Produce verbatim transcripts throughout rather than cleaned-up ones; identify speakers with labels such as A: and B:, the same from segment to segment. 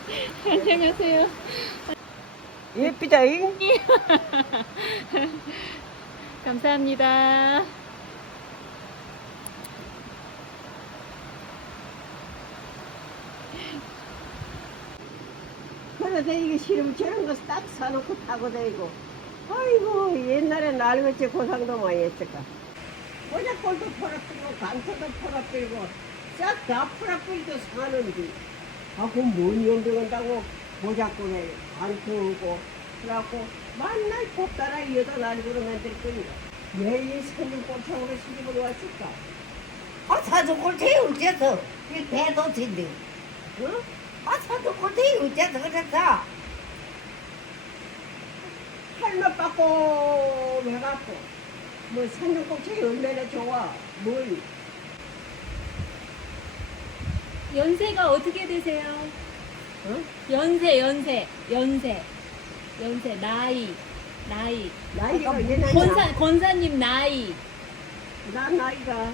A: 안녕하세요.
B: 예쁘다, 이?
A: 감사합니다.
B: 그래서 이게 싫으면 저런 거 딱 사놓고 타고 다니고. 아이고, 옛날에 날같이 고상도 많이 했을까. 모자골도 풀어필고, 감초도 풀어필고, 싹 다 풀어필도 사는데. 아, 그럼 뭔 용병한다고 모자골에 안 풀고, 그래갖고, 만날 뽑다라 이어다 날고로 만들 거니까. 왜이 산중골창으로 시집을 왔을까?
C: 아, 사주골태이 어째서? 이 대도인데.
B: 어?
C: 아, 사주골태이 어째서 그랬어?
B: 할맛 받고 해갖고 뭐 산중골창이 얼마나 좋아. 뭘.
A: 연세가 어떻게 되세요?
B: 어?
A: 연세, 연세, 연세, 연세, 나이, 나이.
B: 나이가 얘나이야.
A: 권사, 권사님 나이.
B: 나 나이가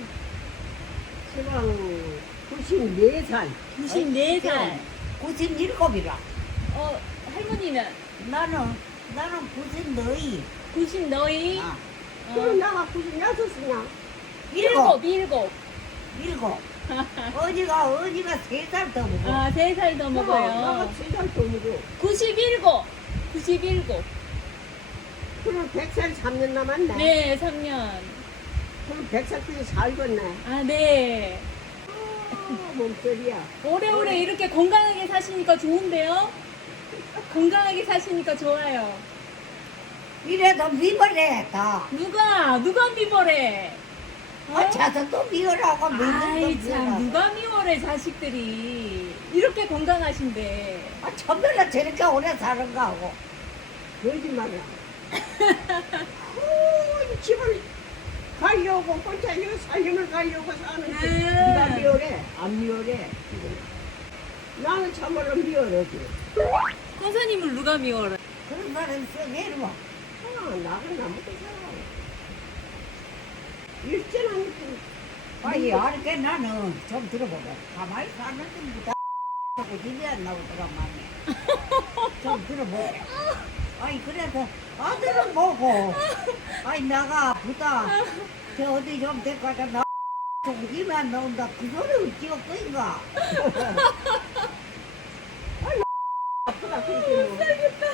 B: 지금 구십네 살.
A: 구십네 살.
C: 구십일곱이라.
A: 어, 할머니는
C: 나는, 나는 구십너이.
A: 구십 너희.
C: 아,
B: 그럼
A: 어,
B: 나가 구십육이냐?
A: 일곱, 일곱.
C: 일곱. 어지가, 어지가 세 살 더 먹어.
A: 아, 세 살 더
B: 나가
A: 먹어요.
B: 세살 더 먹어.
A: 구십일곱. 구십일곱.
B: 그럼 백 살 삼 년 남았네.
A: 네, 삼 년.
B: 그럼 백 살까지 살겠네.
A: 아, 네.
B: 아, 몸소리야.
A: 오래오래 이렇게 건강하게 사시니까 좋은데요? 건강하게 사시니까 좋아요.
C: 이래도 미벌해, 다.
A: 누가, 누가 미워래? 어?
C: 아, 자석도 미워라고,
A: 아이,
C: 믿는
A: 참, 누가 미워래, 자식들이. 이렇게 건강하신데.
C: 아, 천별로 저렇게 오래 사는가 하고.
B: 거짓말이야. 후, 집을 가려고 혼자 이거 살림을 가려고 사는데
A: 음.
B: 네가 미워래? 안 미워래? 나는 참말로 미워러지.
A: 권사님을 누가 미워래?
C: 그런 사람이 써 내려와.
B: 아, 나는 나무도 살아. 일제는
C: 아이, 알게 나는 좀 들어보자. 가만히 사는데 뭐 다, 집에 안 나오더란 말이야. 좀 들어보자. 아이, 그래서 아들은 뭐고, 아이, 나가 아프다. 저 어디 좀 데리고 가자. 나 집에 안 나온다. 그거를 어찌고 끄인가?
B: 아프다 그러지 뭐.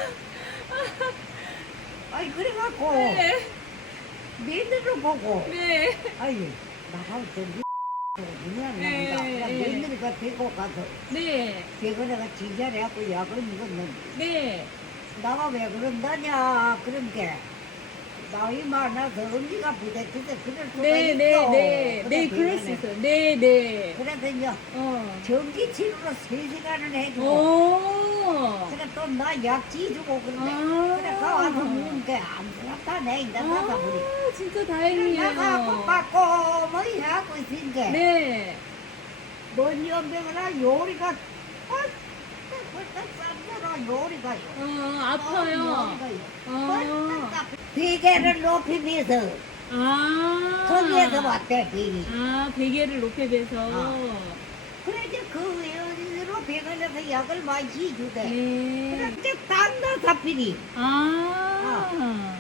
C: 아이, 그래갖고,
A: 네.
C: 며느리를 보고,
A: 네.
C: 아이, 나가면 저 집에 안
A: 네,
C: 나온다. 그냥
A: 네.
C: 며느리가 데리고 가서,
A: 네.
C: 대거내가 지자해갖고 약을 먹었는데,
A: 네.
C: 나가 왜 그런다냐 그런 게 나이 많아서 언니가 부대껴서 그럴 수가
A: 네,
C: 있어.
A: 네, 네. 네, 그럴 수 있어요. 네, 네.
C: 그래서 이제
A: 어.
C: 전기 치료로 세 시간을 해주고
A: 오.
C: 그래 또 나 약 지주고 그런데
A: 아.
C: 그래 가 와서 먹는데 안 들었다 내 인자 나가 버리
A: 아, 진짜
C: 나가
A: 다행이에요.
C: 받고 뭐 하고 있으니까
A: 네.
C: 뭔 연병이나 요리가 아, 벌떡 쌈으로 요리가
A: 어, 아파요. 어.
C: 베개를 높이면서
A: 아.
C: 거기에서 왔대 베개.
A: 아, 베개를 높여배서.
C: 어. 그래 이제 그 외어리로 베개에서 약을 많이 주대.
A: 네.
C: 그래 이제 딴다 사피리.
A: 아.